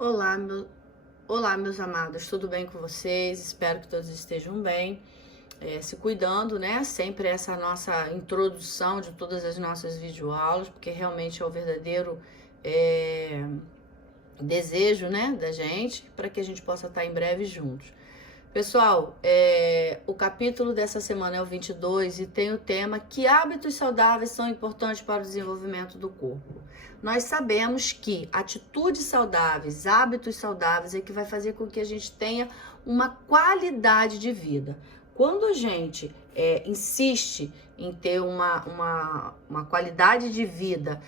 Olá, Olá, meus amados, tudo bem com vocês? Espero que todos estejam bem, se cuidando, né? Sempre essa nossa introdução de todas as nossas videoaulas, porque realmente é o verdadeiro é, desejo, né, da gente, para que a gente possa estar em breve juntos. Pessoal, o capítulo dessa semana é o 22 e tem o tema: que hábitos saudáveis são importantes para o desenvolvimento do corpo? Nós sabemos que atitudes saudáveis, hábitos saudáveis é que vai fazer com que a gente tenha uma qualidade de vida. Quando a gente insiste em ter uma qualidade de vida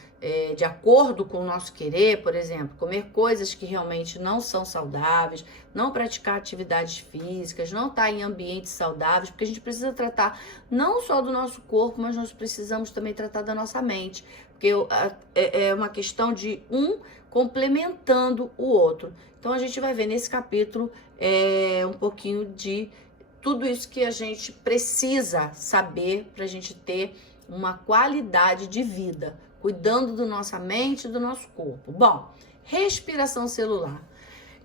de acordo com o nosso querer, por exemplo, comer coisas que realmente não são saudáveis, não praticar atividades físicas, não estar em ambientes saudáveis, porque a gente precisa tratar não só do nosso corpo, mas nós precisamos também tratar da nossa mente, porque é uma questão de um complementando o outro. Então a gente vai ver nesse capítulo um pouquinho de tudo isso que a gente precisa saber para a gente ter uma qualidade de vida, cuidando da nossa mente e do nosso corpo. Bom, respiração celular.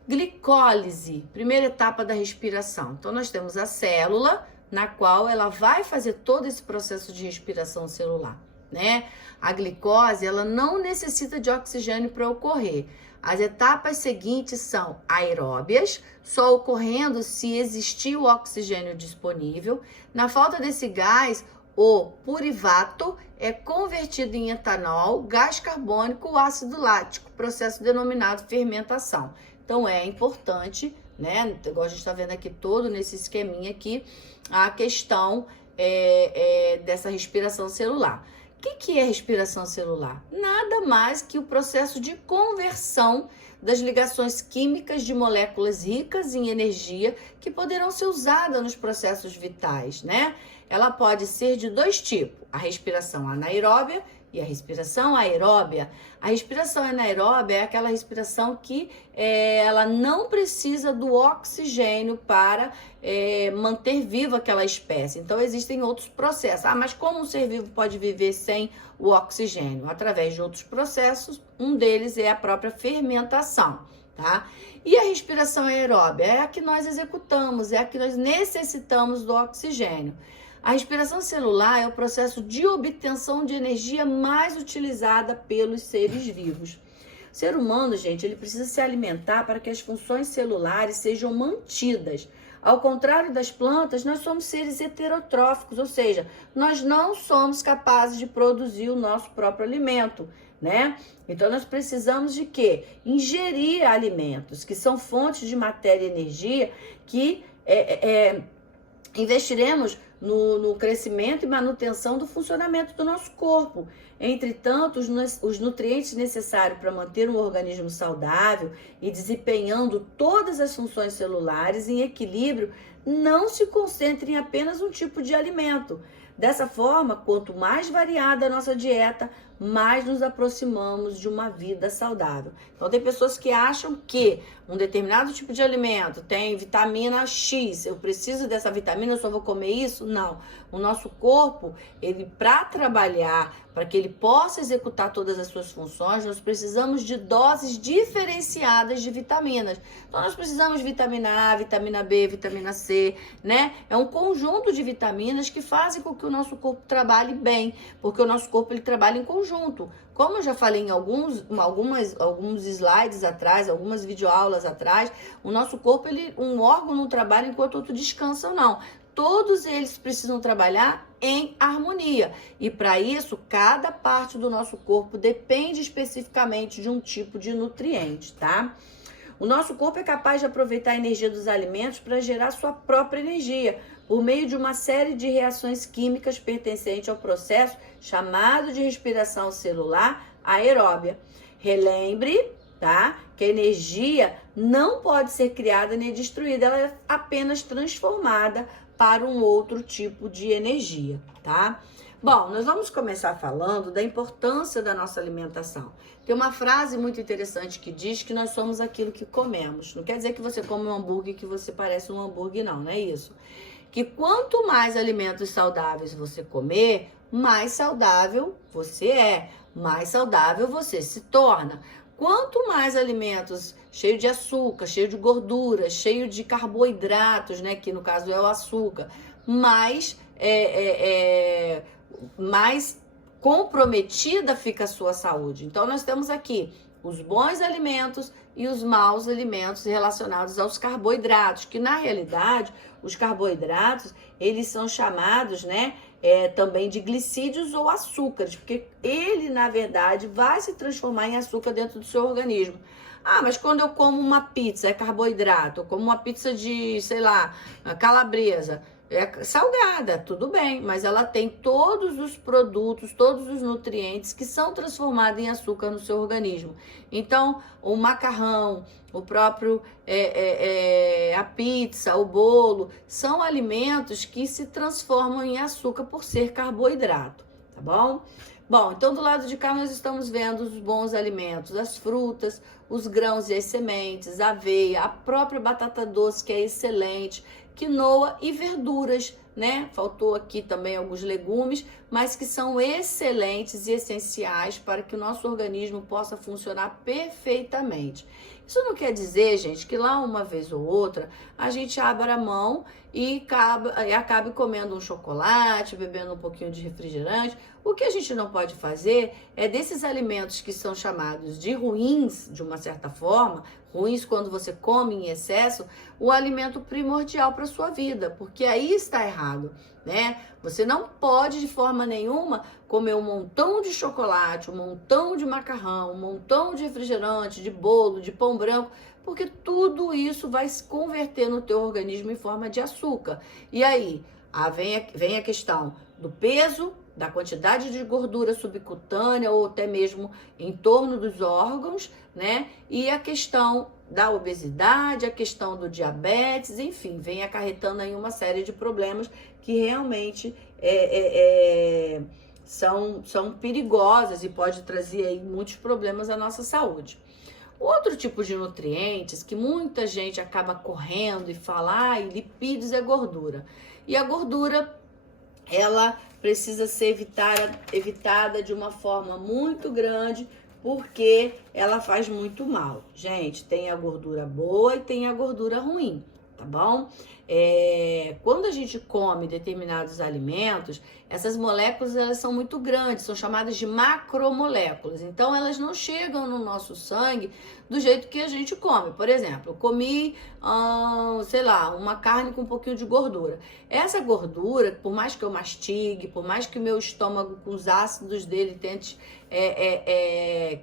Glicólise, primeira etapa da respiração. Então, nós temos a célula, na qual ela vai fazer todo esse processo de respiração celular, né? A glicose, ela não necessita de oxigênio para ocorrer. As etapas seguintes são aeróbias, só ocorrendo se existir o oxigênio disponível. Na falta desse gás, o purivato é convertido em etanol, gás carbônico, ácido lático, processo denominado fermentação. Então é importante, né? Igual a gente está vendo aqui todo nesse esqueminha aqui, a questão dessa respiração celular. O que é respiração celular? Nada mais que o processo de conversão das ligações químicas de moléculas ricas em energia que poderão ser usadas nos processos vitais, né? Ela pode ser de dois tipos: a respiração anaeróbia e a respiração aeróbia. A respiração anaeróbia é aquela respiração que ela não precisa do oxigênio para manter viva aquela espécie. Então, existem outros processos. Mas como um ser vivo pode viver sem o oxigênio? Através de outros processos, um deles é a própria fermentação, tá? E a respiração aeróbia é a que nós executamos, é a que nós necessitamos do oxigênio. A respiração celular é o processo de obtenção de energia mais utilizada pelos seres vivos. O ser humano, gente, ele precisa se alimentar para que as funções celulares sejam mantidas. Ao contrário das plantas, nós somos seres heterotróficos, ou seja, nós não somos capazes de produzir o nosso próprio alimento, né? Então, nós precisamos de quê? Ingerir alimentos, que são fontes de matéria e energia que investiremos no crescimento e manutenção do funcionamento do nosso corpo. Entretanto, os nutrientes necessários para manter um organismo saudável e desempenhando todas as funções celulares em equilíbrio não se concentram em apenas um tipo de alimento. Dessa forma, quanto mais variada a nossa dieta, mais nos aproximamos de uma vida saudável. Então, tem pessoas que acham que um determinado tipo de alimento tem vitamina X, eu preciso dessa vitamina, eu só vou comer isso? Não. O nosso corpo, ele, para trabalhar, para que ele possa executar todas as suas funções, nós precisamos de doses diferenciadas de vitaminas. Então, nós precisamos de vitamina A, vitamina B, vitamina C, né? É um conjunto de vitaminas que fazem com que o nosso corpo trabalhe bem, porque o nosso corpo, ele trabalha em conjunto. Como eu já falei em alguns slides atrás, algumas videoaulas atrás, o nosso corpo, um órgão não trabalha enquanto outro descansa ou não. Todos eles precisam trabalhar em harmonia. E para isso, cada parte do nosso corpo depende especificamente de um tipo de nutriente, tá? O nosso corpo é capaz de aproveitar a energia dos alimentos para gerar sua própria energia, por meio de uma série de reações químicas pertencentes ao processo chamado de respiração celular aeróbia. Relembre, tá, que a energia não pode ser criada nem destruída, ela é apenas transformada para um outro tipo de energia, tá? Bom, nós vamos começar falando da importância da nossa alimentação. Tem uma frase muito interessante que diz que nós somos aquilo que comemos. Não quer dizer que você come um hambúrguer que você parece um hambúrguer, não é isso. Que quanto mais alimentos saudáveis você comer, mais saudável você é, mais saudável você se torna. Quanto mais alimentos cheio de açúcar, cheio de gordura, cheio de carboidratos, né, que no caso é o açúcar, mais mais comprometida fica a sua saúde. Então nós temos aqui os bons alimentos e os maus alimentos relacionados aos carboidratos, que na realidade os carboidratos eles são chamados, né, também de glicídios ou açúcares, porque ele na verdade vai se transformar em açúcar dentro do seu organismo. Ah, mas quando eu como uma pizza é carboidrato, eu como uma pizza de, sei lá, calabresa, é salgada, tudo bem, mas ela tem todos os produtos, todos os nutrientes que são transformados em açúcar no seu organismo. Então, o macarrão, o próprio a pizza, o bolo, são alimentos que se transformam em açúcar por ser carboidrato, tá bom? Bom, então do lado de cá nós estamos vendo os bons alimentos, as frutas, os grãos e as sementes, a aveia, a própria batata doce que é excelente, quinoa e verduras, né? Faltou aqui também alguns legumes, mas que são excelentes e essenciais para que o nosso organismo possa funcionar perfeitamente. Isso não quer dizer, gente, que lá uma vez ou outra a gente abra a mão e acabe comendo um chocolate, bebendo um pouquinho de refrigerante. O que a gente não pode fazer é desses alimentos que são chamados de ruins, de uma certa forma, ruins quando você come em excesso, o alimento primordial para a sua vida, porque aí está errado, né? Você não pode de forma nenhuma comer um montão de chocolate, um montão de macarrão, um montão de refrigerante, de bolo, de pão branco, porque tudo isso vai se converter no teu organismo em forma de açúcar. E aí, vem a questão do peso, da quantidade de gordura subcutânea ou até mesmo em torno dos órgãos, né? E a questão da obesidade, a questão do diabetes, enfim, vem acarretando aí uma série de problemas que realmente são perigosas e pode trazer aí muitos problemas à nossa saúde. Outro tipo de nutrientes que muita gente acaba correndo e fala, lipídios é gordura. E a gordura, ela precisa ser evitada de uma forma muito grande, porque ela faz muito mal. Gente, tem a gordura boa e tem a gordura ruim, tá bom? Quando a gente come determinados alimentos, essas moléculas elas são muito grandes, são chamadas de macromoléculas. Então, elas não chegam no nosso sangue do jeito que a gente come. Por exemplo, eu comi, sei lá, uma carne com um pouquinho de gordura. Essa gordura, por mais que eu mastigue, por mais que o meu estômago com os ácidos dele tente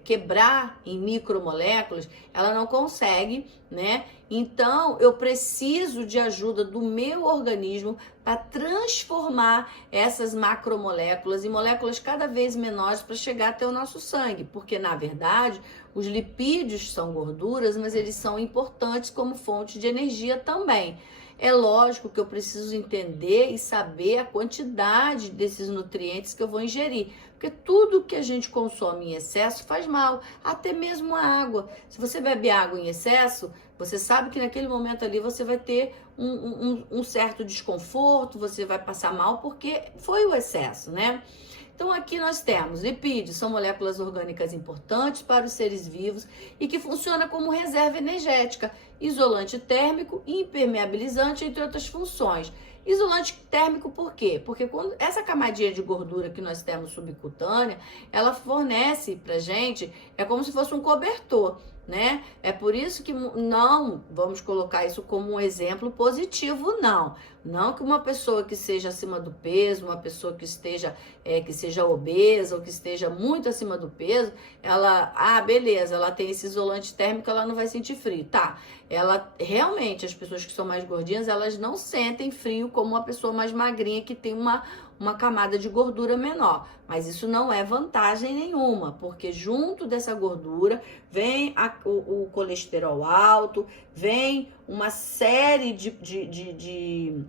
quebrar em micromoléculas, ela não consegue, né? Então, eu preciso de ajuda do meu organismo para transformar essas macromoléculas em moléculas cada vez menores para chegar até o nosso sangue, porque na verdade os lipídios são gorduras, mas eles são importantes como fonte de energia também. É lógico que eu preciso entender e saber a quantidade desses nutrientes que eu vou ingerir, porque tudo que a gente consome em excesso faz mal, até mesmo a água. Se você bebe água em excesso, você sabe que naquele momento ali você vai ter um certo desconforto, você vai passar mal porque foi o excesso, né? Então aqui nós temos lipídios, são moléculas orgânicas importantes para os seres vivos e que funcionam como reserva energética, isolante térmico e impermeabilizante, entre outras funções. Isolante térmico por quê? Porque quando essa camadinha de gordura que nós temos subcutânea, ela fornece pra gente, é como se fosse um cobertor, né? É por isso que não vamos colocar isso como um exemplo positivo, não. Não que uma pessoa que seja acima do peso, uma pessoa que esteja que seja obesa ou que esteja muito acima do peso, ela, beleza, ela tem esse isolante térmico, ela não vai sentir frio, tá? Ela realmente, as pessoas que são mais gordinhas, elas não sentem frio como uma pessoa mais magrinha que tem uma camada de gordura menor, mas isso não é vantagem nenhuma, porque junto dessa gordura vem o colesterol alto, vem uma série de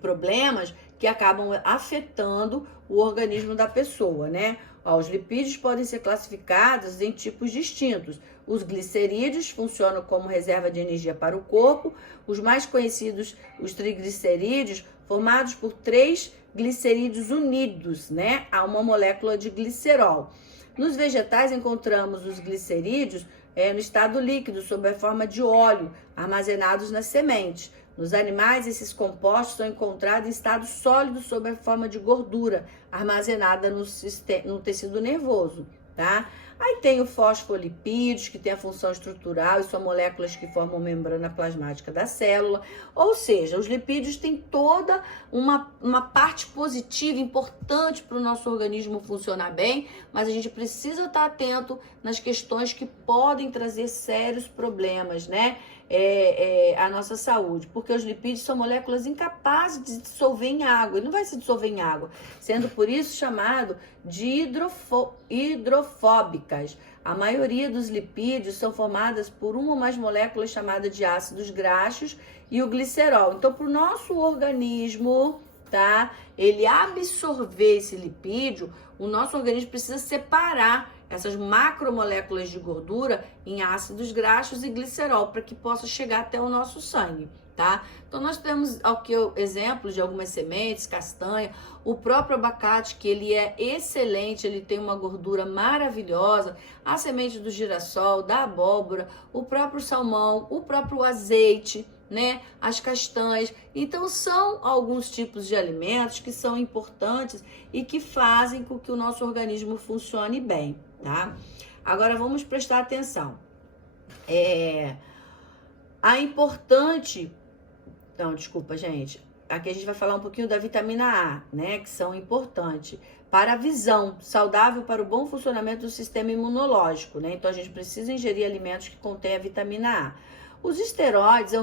problemas que acabam afetando o organismo da pessoa, né? Os lipídios podem ser classificados em tipos distintos. Os glicerídeos funcionam como reserva de energia para o corpo. Os mais conhecidos, os triglicerídeos, formados por 3 glicerídeos unidos, né, a uma molécula de glicerol. Nos vegetais encontramos os glicerídeos no estado líquido, sob a forma de óleo, armazenados nas sementes. Nos animais, esses compostos são encontrados em estado sólido, sob a forma de gordura, armazenada no tecido nervoso, tá? Aí tem o fosfolipídios, que tem a função estrutural e são moléculas que formam membrana plasmática da célula. Ou seja, os lipídios têm toda uma parte positiva, importante para o nosso organismo funcionar bem, mas a gente precisa estar atento nas questões que podem trazer sérios problemas, né? À nossa saúde, porque os lipídios são moléculas incapazes de dissolver em água, e não vai se dissolver em água, sendo por isso chamado de hidrofóbicas. A maioria dos lipídios são formadas por uma ou mais moléculas chamadas de ácidos graxos e o glicerol. Então, para o nosso organismo, tá, ele absorver esse lipídio, o nosso organismo precisa separar essas macromoléculas de gordura em ácidos graxos e glicerol para que possa chegar até o nosso sangue, tá? Então nós temos aqui exemplos de algumas sementes, castanha, o próprio abacate, que ele é excelente, ele tem uma gordura maravilhosa, a semente do girassol, da abóbora, o próprio salmão, o próprio azeite, né? As castanhas. Então são alguns tipos de alimentos que são importantes e que fazem com que o nosso organismo funcione bem, tá? Agora vamos prestar atenção. Desculpa, gente. Aqui a gente vai falar um pouquinho da vitamina A, né? Que são importantes para a visão, saudável para o bom funcionamento do sistema imunológico, né? Então a gente precisa ingerir alimentos que contêm a vitamina A. Os esteroides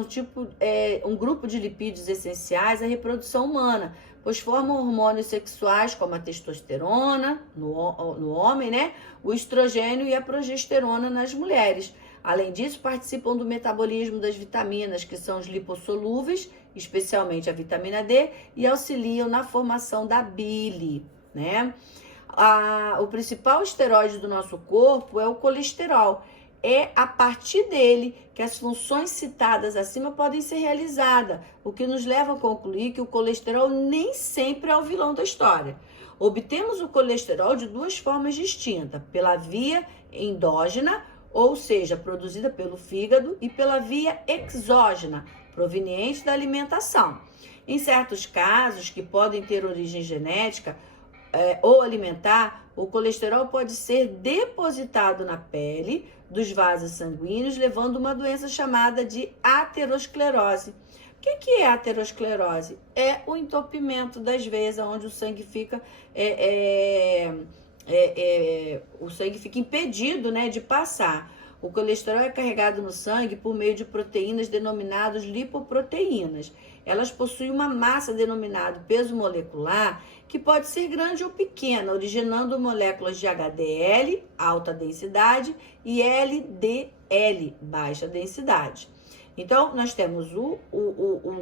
um grupo de lipídios essenciais à reprodução humana, pois formam hormônios sexuais como a testosterona no homem, né? O estrogênio e a progesterona nas mulheres. Além disso, participam do metabolismo das vitaminas, que são os lipossolúveis, especialmente a vitamina D, e auxiliam na formação da bile, né? O principal esteroide do nosso corpo é o colesterol. É a partir dele que as funções citadas acima podem ser realizadas, o que nos leva a concluir que o colesterol nem sempre é o vilão da história. Obtemos o colesterol de duas formas distintas, pela via endógena, ou seja, produzida pelo fígado, e pela via exógena, proveniente da alimentação. Em certos casos, que podem ter origem genética ou alimentar, o colesterol pode ser depositado na pele dos vasos sanguíneos, levando a uma doença chamada de aterosclerose. O que é aterosclerose? É o entupimento das veias, onde o sangue fica o sangue fica impedido, né, de passar. O colesterol é carregado no sangue por meio de proteínas denominadas lipoproteínas. Elas possuem uma massa denominada peso molecular, que pode ser grande ou pequena, originando moléculas de HDL, alta densidade, e LDL, baixa densidade. Então, nós temos o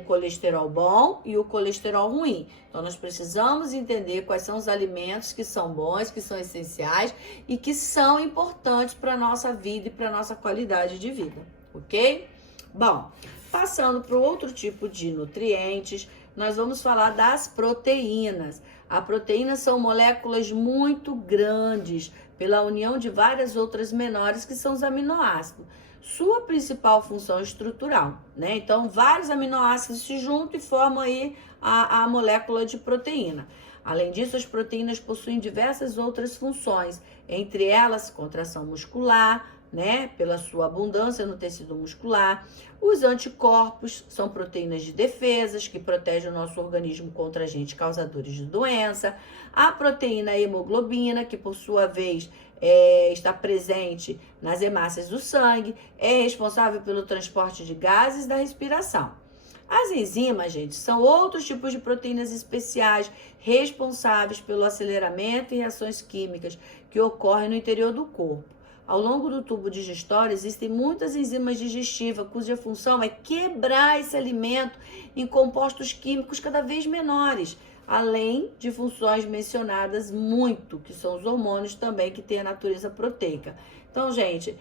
colesterol bom e o colesterol ruim. Então, nós precisamos entender quais são os alimentos que são bons, que são essenciais e que são importantes para a nossa vida e para a nossa qualidade de vida, ok? Bom, passando para o outro tipo de nutrientes, nós vamos falar das proteínas. As proteínas são moléculas muito grandes, pela união de várias outras menores, que são os aminoácidos. Sua principal função estrutural, né? Então, vários aminoácidos se juntam e formam aí a molécula de proteína. Além disso, as proteínas possuem diversas outras funções, entre elas contração muscular, né? Pela sua abundância no tecido muscular. Os anticorpos são proteínas de defesas que protegem o nosso organismo contra agentes causadores de doença. A proteína hemoglobina, que por sua vez está presente nas hemácias do sangue, é responsável pelo transporte de gases da respiração. As enzimas, gente, são outros tipos de proteínas especiais responsáveis pelo aceleramento e reações químicas que ocorrem no interior do corpo. Ao longo do tubo digestório existem muitas enzimas digestivas, cuja função é quebrar esse alimento em compostos químicos cada vez menores, além de funções mencionadas muito, que são os hormônios também, que têm a natureza proteica. Então, gente,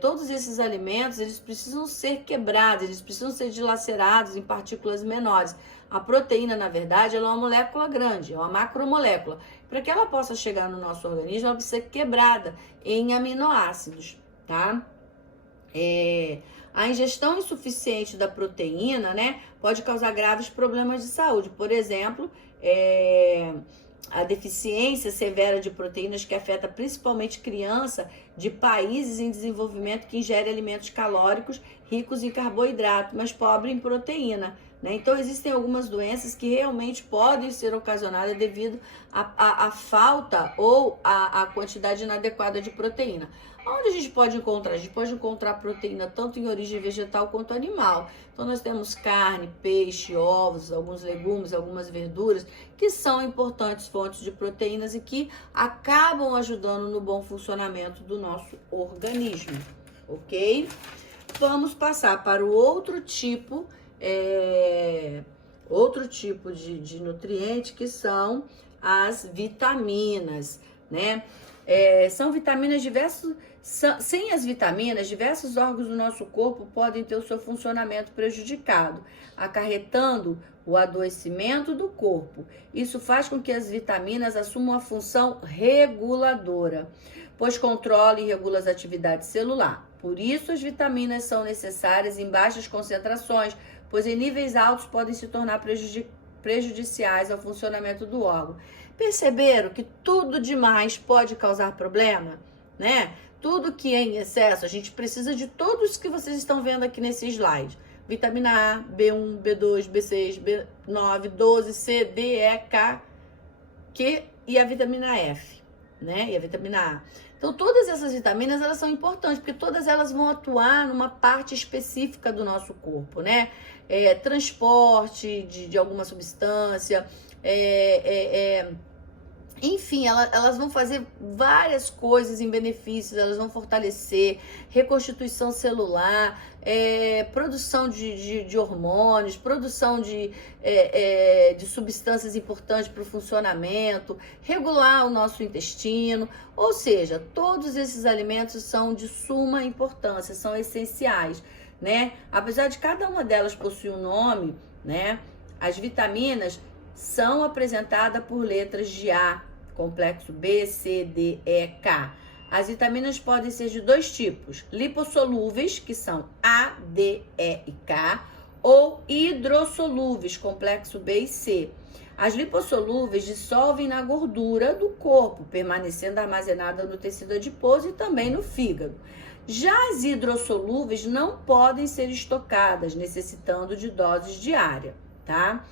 todos esses alimentos, eles precisam ser quebrados, eles precisam ser dilacerados em partículas menores. A proteína, na verdade, ela é uma molécula grande, é uma macromolécula. para que ela possa chegar no nosso organismo, ela precisa ser quebrada em aminoácidos, tá? A ingestão insuficiente da proteína, né, pode causar graves problemas de saúde. Por exemplo, a deficiência severa de proteínas que afeta principalmente criança de países em desenvolvimento que ingere alimentos calóricos ricos em carboidrato, mas pobre em proteína, né? Então, existem algumas doenças que realmente podem ser ocasionadas devido à falta ou à quantidade inadequada de proteína. Onde a gente pode encontrar? A gente pode encontrar proteína tanto em origem vegetal quanto animal. Então, nós temos carne, peixe, ovos, alguns legumes, algumas verduras, que são importantes fontes de proteínas e que acabam ajudando no bom funcionamento do nosso organismo, ok? Vamos passar para o outro tipo de nutriente, que são as vitaminas, né? São vitaminas diversos. Sem as vitaminas, diversos órgãos do nosso corpo podem ter o seu funcionamento prejudicado, acarretando o adoecimento do corpo. Isso faz com que as vitaminas assumam a função reguladora, pois controla e regula as atividades celulares. Por isso, as vitaminas são necessárias em baixas concentrações, pois em níveis altos podem se tornar prejudiciais ao funcionamento do órgão. Perceberam que tudo demais pode causar problema, né? Tudo que é em excesso, a gente precisa de todos que vocês estão vendo aqui nesse slide. Vitamina A, B1, B2, B6, B9, 12, C, D, E, K, Q e a vitamina F, né? E a vitamina A. Então, todas essas vitaminas, elas são importantes, porque todas elas vão atuar numa parte específica do nosso corpo, né? Transporte de alguma substância, enfim, elas vão fazer várias coisas em benefícios, elas vão fortalecer, reconstituição celular, produção de hormônios, produção de substâncias importantes para o funcionamento, regular o nosso intestino, ou seja, todos esses alimentos são de suma importância, são essenciais, né? Apesar de cada uma delas possuir um nome, né? As vitaminas são apresentadas por letras de A, complexo B, C, D, E, K. As vitaminas podem ser de dois tipos: lipossolúveis, que são A, D, E e K, ou hidrossolúveis, complexo B e C. As lipossolúveis dissolvem na gordura do corpo, permanecendo armazenada no tecido adiposo e também no fígado. Já as hidrossolúveis não podem ser estocadas, necessitando de doses diárias, tá?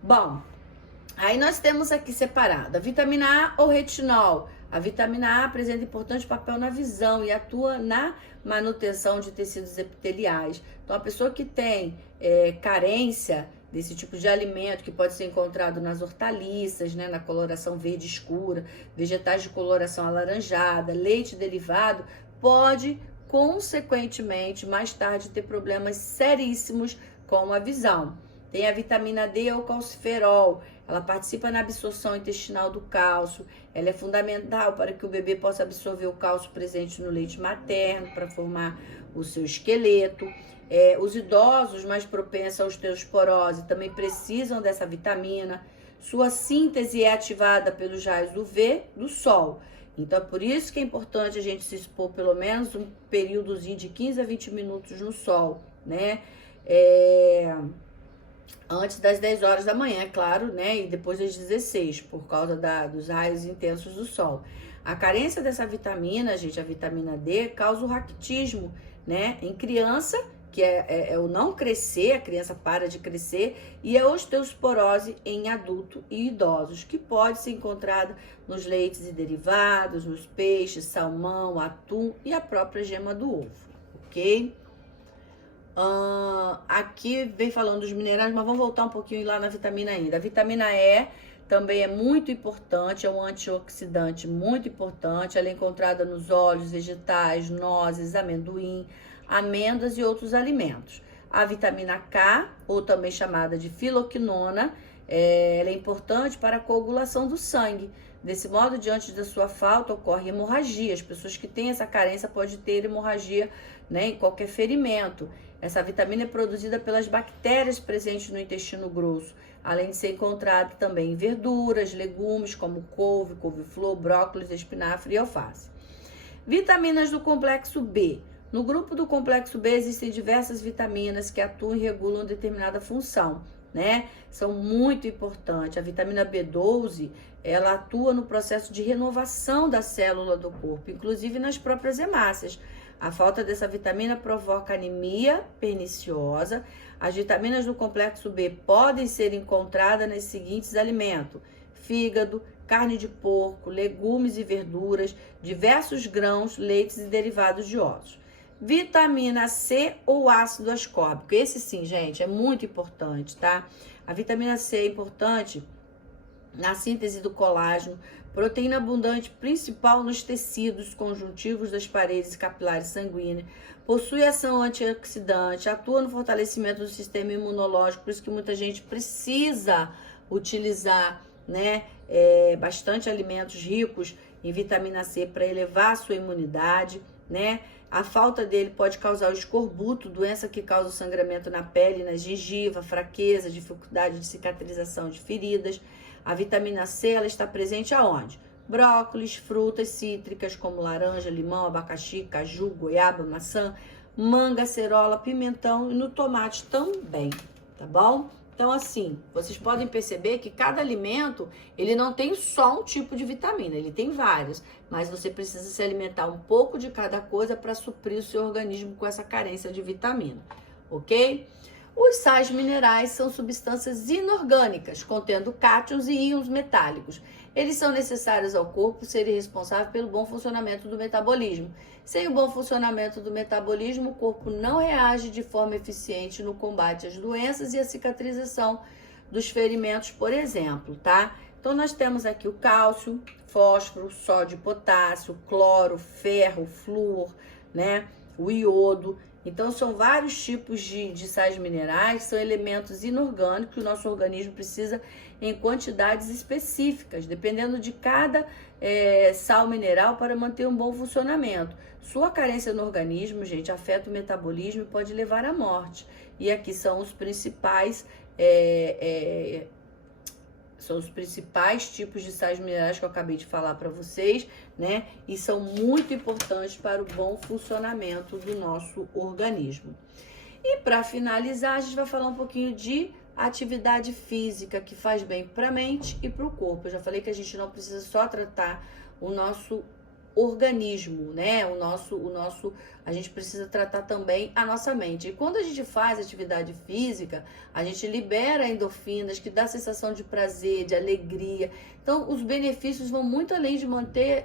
Bom, aí nós temos aqui separado a vitamina A ou retinol. A vitamina A apresenta importante papel na visão e atua na manutenção de tecidos epiteliais. Então, a pessoa que tem carência desse tipo de alimento, que pode ser encontrado nas hortaliças, né, na coloração verde escura, vegetais de coloração alaranjada, leite derivado, pode, consequentemente, mais tarde ter problemas seríssimos com a visão. Tem a vitamina D ou calciferol. Ela participa na absorção intestinal do cálcio. Ela é fundamental para que o bebê possa absorver o cálcio presente no leite materno para formar o seu esqueleto. Os idosos mais propensos à osteoporose também precisam dessa vitamina. Sua síntese é ativada pelos raios UV do sol. Então, é por isso que é importante a gente se expor pelo menos um períodozinho de 15 a 20 minutos no sol, né? Antes das 10 horas da manhã, é claro, né? E depois das 16, por causa dos raios intensos do sol. A carência dessa vitamina, gente, a vitamina D, causa o raquitismo, né? Em criança, que é o não crescer, a criança para de crescer, e a osteoporose em adulto e idosos, que pode ser encontrada nos leites e derivados, nos peixes, salmão, atum e a própria gema do ovo, ok? Aqui vem falando dos minerais, mas vamos voltar um pouquinho lá na vitamina ainda. A vitamina E também é muito importante, é um antioxidante muito importante. Ela é encontrada nos óleos vegetais, nozes, amendoim, amêndoas e outros alimentos. A vitamina K, ou também chamada de filoquinona, ela é importante para a coagulação do sangue, Desse modo, diante da sua falta, ocorre hemorragia. As pessoas que têm essa carência podem ter hemorragia, né, em qualquer ferimento. Essa vitamina é produzida pelas bactérias presentes no intestino grosso, além de ser encontrada também em verduras, legumes como couve, couve-flor, brócolis, espinafre e alface. Vitaminas do complexo B. No grupo do complexo B existem diversas vitaminas que atuam e regulam determinada função, né? São muito importantes. A vitamina B12, ela atua no processo de renovação da célula do corpo, inclusive nas próprias hemácias. A falta dessa vitamina provoca anemia perniciosa. As vitaminas do complexo B podem ser encontradas nesses seguintes alimentos: fígado, carne de porco, legumes e verduras, diversos grãos, leites e derivados de ossos. Vitamina C ou ácido ascórbico. Esse sim, gente, é muito importante, tá? A vitamina C é importante na síntese do colágeno, proteína abundante principal nos tecidos conjuntivos das paredes capilares sanguíneas, possui ação antioxidante, atua no fortalecimento do sistema imunológico, por isso que muita gente precisa utilizar, né, bastante alimentos ricos em vitamina C para elevar a sua imunidade, né? A falta dele pode causar o escorbuto, doença que causa sangramento na pele, na gengiva, fraqueza, dificuldade de cicatrização de feridas. A vitamina C, ela está presente aonde? Brócolis, frutas cítricas como laranja, limão, abacaxi, caju, goiaba, maçã, manga, acerola, pimentão e no tomate também, tá bom? Então, assim, vocês podem perceber que cada alimento, ele não tem só um tipo de vitamina, ele tem vários, mas você precisa se alimentar um pouco de cada coisa para suprir o seu organismo com essa carência de vitamina, ok? Os sais minerais são substâncias inorgânicas, contendo cátions e íons metálicos. Eles são necessários ao corpo serem responsáveis pelo bom funcionamento do metabolismo. Sem o bom funcionamento do metabolismo, o corpo não reage de forma eficiente no combate às doenças e a cicatrização dos ferimentos, por exemplo, tá? Então, nós temos aqui o cálcio, fósforo, sódio, potássio, cloro, ferro, flúor, né? O iodo. Então, são vários tipos de sais minerais, são elementos inorgânicos que o nosso organismo precisa em quantidades específicas, dependendo de cada sal mineral para manter um bom funcionamento. Sua carência no organismo, gente, afeta o metabolismo e pode levar à morte. E aqui são os principais tipos de sais minerais que eu acabei de falar para vocês, né? E são muito importantes para o bom funcionamento do nosso organismo. E para finalizar, a gente vai falar um pouquinho de atividade física que faz bem para a mente e para o corpo. Eu já falei que a gente não precisa só tratar o nosso organismo, né? A gente precisa tratar também a nossa mente. E quando a gente faz atividade física, a gente libera endorfinas, que dá sensação de prazer, de alegria. Então, os benefícios vão muito além de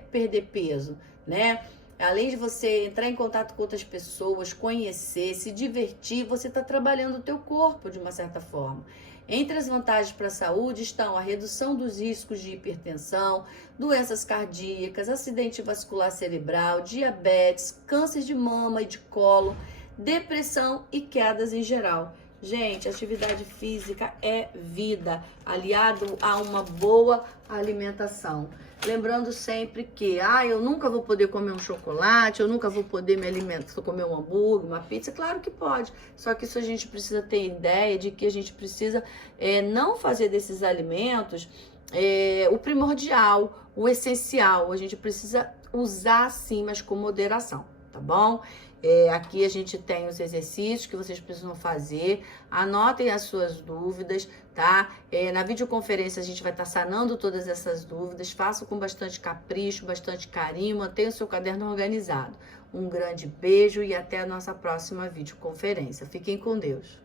perder peso, né? Além de você entrar em contato com outras pessoas, conhecer, se divertir, você está trabalhando o teu corpo de uma certa forma. Entre as vantagens para a saúde estão a redução dos riscos de hipertensão, doenças cardíacas, acidente vascular cerebral, diabetes, câncer de mama e de colo, depressão e quedas em geral. Gente, atividade física é vida, aliado a uma boa alimentação. Lembrando sempre que, eu nunca vou poder comer um chocolate, eu nunca vou poder me alimentar, comer um hambúrguer, uma pizza. Claro que pode, só que isso a gente precisa ter ideia de que a gente precisa não fazer desses alimentos o primordial, o essencial. A gente precisa usar sim, mas com moderação, tá bom? Aqui a gente tem os exercícios que vocês precisam fazer, anotem as suas dúvidas, tá? Na videoconferência a gente vai estar sanando todas essas dúvidas, façam com bastante capricho, bastante carinho, mantenha o seu caderno organizado. Um grande beijo e até a nossa próxima videoconferência. Fiquem com Deus.